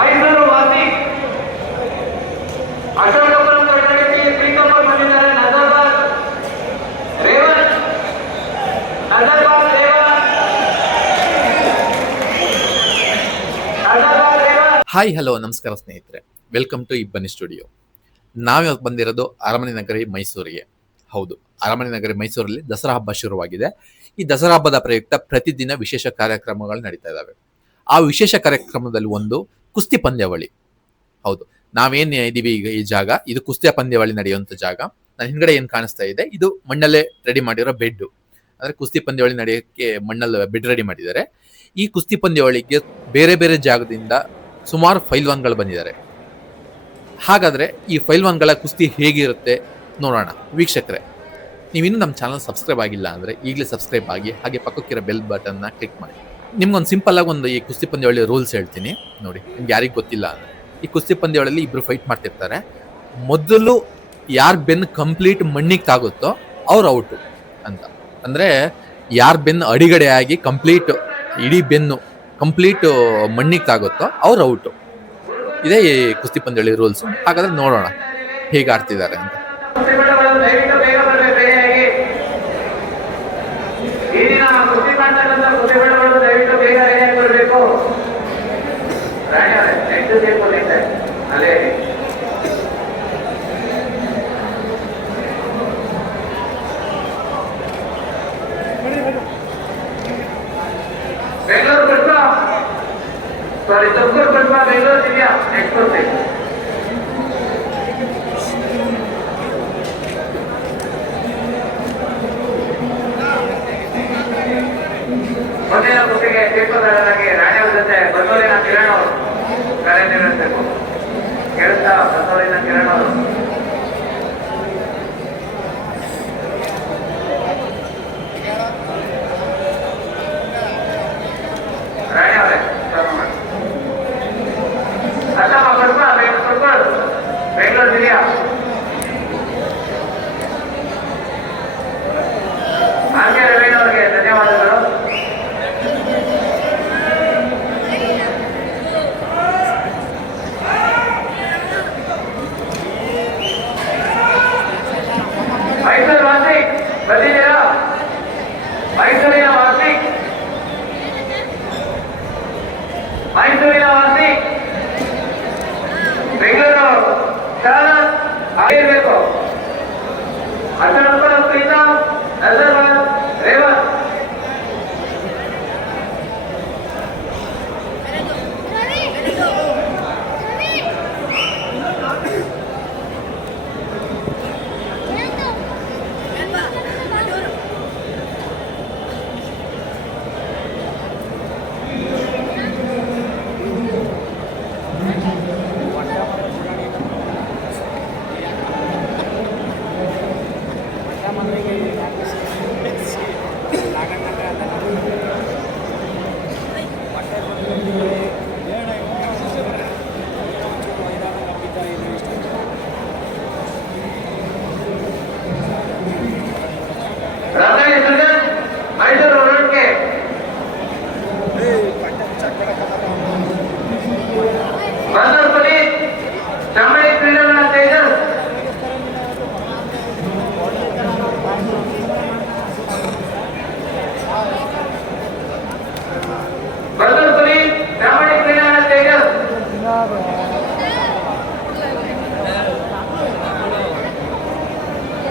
Hi hello ನಮಸ್ಕಾರ ಸ್ನೇಹಿತರೆ. Welcome to ಇಬ್ಬನಿ ಸ್ಟುಡಿಯೋ ನಾವೇ ಬಂದಿರೋದು? ಅರಮನೆ ನಗರಿ ಮೈಸೂರಿಗೆ. ಹೌದು, ಅರಮನೆ ನಗರಿ ಮೈಸೂರಲ್ಲಿ ದಸರಾ ಹಬ್ಬ ಶುರುವಾಗಿದೆ. ಈ ದಸರಾ ಹಬ್ಬದ ಪ್ರಯುಕ್ತ ಪ್ರತಿದಿನ ವಿಶೇಷ ಕಾರ್ಯಕ್ರಮಗಳು ನಡೀತಾ ಇದ್ದಾವೆ ಆ ವಿಶೇಷ ಕಾರ್ಯಕ್ರಮದಲ್ಲಿ ಒಂದು ಕುಸ್ತಿ ಪಂದ್ಯಾವಳಿ. ಹೌದು. ನಾವೇನ್ ಇದೀವಿ ಈಗ ಈ ಜಾಗ? ಇದು ಕುಸ್ತಿಯ ಪಂದ್ಯಾವಳಿ ನಡೆಯುವಂತ ಜಾಗ. ನನ್ನ ಹಿಂದ್ಗಡೆ ಏನ್ ಕಾಣಿಸ್ತಾ ಇದೆ? ಇದು ಮಣ್ಣಲ್ಲೇ ರೆಡಿ ಮಾಡಿರೋ ಬೆಡ್ ಅಂದ್ರೆ ಕುಸ್ತಿ ಪಂದ್ಯಾವಳಿ ನಡೆಯೋಕ್ಕೆ ಮಣ್ಣಲ್ಲಿ ಬೆಡ್ ರೆಡಿ ಮಾಡಿದ್ದಾರೆ. ಈ ಕುಸ್ತಿ ಪಂದ್ಯಾವಳಿಗೆ ಬೇರೆ ಬೇರೆ ಜಾಗದಿಂದ ಸುಮಾರು ಫೈಲ್ವಾನ್ಗಳು ಬಂದಿದ್ದಾರೆ. ಹಾಗಾದ್ರೆ ಈ ಫೈಲ್ವಾನ್ಗಳ ಕುಸ್ತಿ ಹೇಗಿರುತ್ತೆ ನೋಡೋಣ. ವೀಕ್ಷಕರೇ, ನೀವಿನ್ನೂ ನಮ್ಮ ಚಾನಲ್ ಸಬ್ಸ್ಕ್ರೈಬ್ ಆಗಿಲ್ಲ ಅಂದರೆ ಈಗಲೇ ಸಬ್ಸ್ಕ್ರೈಬ್ ಆಗಿ ಹಾಗೆ ಪಕ್ಕಕ್ಕಿರೋ ಬೆಲ್ ಬಟನ್ನ ಕ್ಲಿಕ್ ಮಾಡಿ. ನಿಮ್ಗೊಂದು ಸಿಂಪಲ್ ಆಗಿ ಒಂದು ಈ ಕುಸ್ತಿ ಪಂದ್ಯಾವಳಿ ರೂಲ್ಸ್ ಹೇಳ್ತೀನಿ. ನೋಡಿ, ನಿಮ್ಗೆ ಯಾರಿಗೆ ಗೊತ್ತಿಲ್ಲ ಈ ಕುಸ್ತಿ ಪಂದ್ಯಾವಳಿಯಲ್ಲಿ ಇಬ್ರು ಫೈಟ್ ಮಾಡ್ತಿರ್ತಾರೆ. ಮೊದಲು ಯಾರ ಬೆನ್ನು ಕಂಪ್ಲೀಟ್ ಮಣ್ಣಿಗೆ ತಾಗುತ್ತೋ ಅವ್ರು ಔಟು ಅಂತ. ಅಂದರೆ ಯಾರ ಬೆನ್ನು ಅಡಿಗಡೆ ಆಗಿ ಕಂಪ್ಲೀಟ್ ಇಡೀ ಬೆನ್ನು ಕಂಪ್ಲೀಟ್ ಮಣ್ಣಿಗೆ ತಾಗುತ್ತೋ ಅವ್ರು ಔಟು ಇದೇ ಈ ಕುಸ್ತಿ ಪಂದ್ಯಾವಳಿ ರೂಲ್ಸ್. ಹಾಗಾದ್ರೆ ನೋಡೋಣ ಹೇಗೆ ಆಡ್ತಿದ್ದಾರೆ ಅಂತ. Right,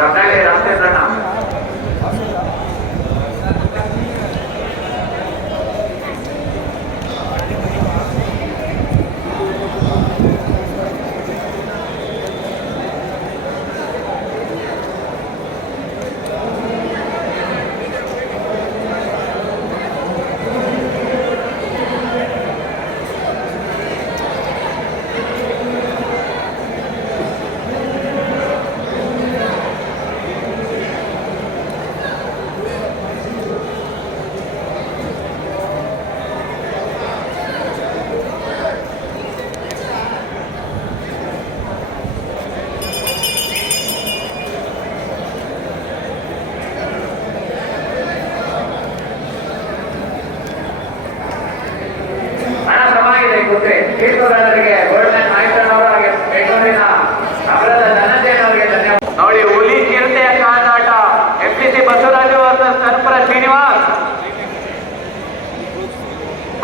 రకాలే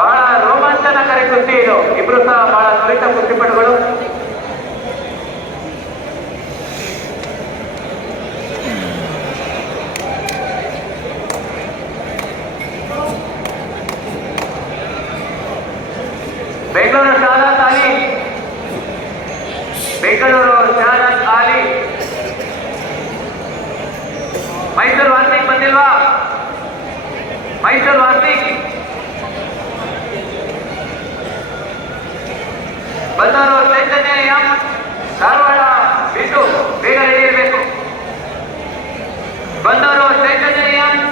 ಬಹಳ ರೋಮಾಂಚನಕಾರಿ ಕುಸ್ತಿ ಇದು. ಇಬ್ರು ಸಹ ಬಹಳ ನುರಿತ ಕುಸ್ತಿಪಟುಗಳು ಬೆಂಗಳೂರು ಶಾರಾತ್ ಆಲಿ ಬೆಂಗಳೂರು ಶಾರಾತ್ ಆಲಿ ಮೈಸೂರು ವಾರ್ನಿಂಗ್ ಬಂದಿಲ್ವಾ? ಮೈಸೂರು ವಾರ್ತೆ ಬಂದವರು ಚೈತನ್ಯ ಎಂ ಧಾರವಾಡ ಬಿಟ್ಟು ಬೇಗ ರೆಡಿ ಇರಬೇಕು. ಬಂದವರು ಚೈತನ್ಯ. ಎಂ